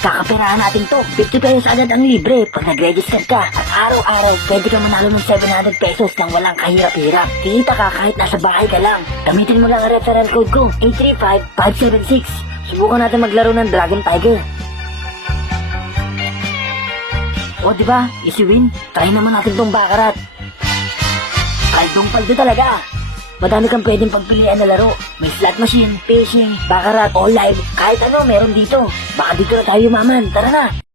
Pagkakapirahan natin to, 50 pesos agad ang libre pag nag-register ka. At araw-araw, pwede ka manalo ng 700 pesos nang walang kahirap-hirap. Kita ka kahit nasa bahay ka lang. Gamitin mo lang ang referral code ko, 835576. Subukan natin maglaro ng Dragon Tiger. O diba, easy win. Try naman natin tong bakarat. Kaldong-paldo talaga. Madami kang pwedeng pagpilian na laro. May slot machine, fishing, baccarat, all live. Kahit ano meron dito. Baka dito na tayo maman. Tara na!